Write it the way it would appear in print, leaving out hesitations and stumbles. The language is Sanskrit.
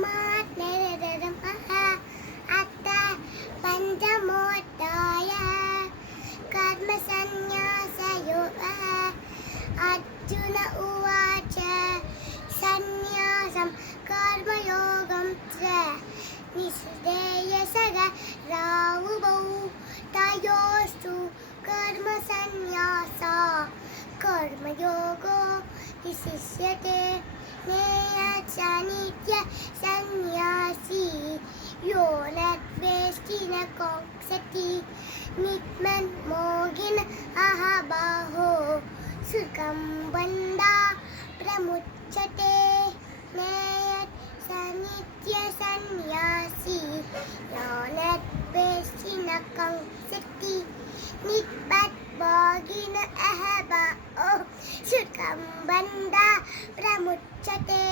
तस्मात् निरतमः अत्र पञ्चमोऽध्यायः कर्मसन्न्यासयोगः। अर्जुन उवाच सन्न्यासं कर्मयोगं च निःश्रेयसकरावुभौ तयोस्तु कर्मसन्न्यासा कर्मयोगो विशिष्यते। ज्ञेयश्च नित्यसन्न्यासी यो न द्वेष्टि न काङ्क्षति नित्यमोहिन अहबाहो सुखं बन्धात् प्रमुच्यते। ज्ञेयश्च नित्यसन्न्यासी यो न द्वेष्टि न काङ्क्षति नित्यमोहिन अहबाहो सुखं बन्धात् प्रमुच्यते।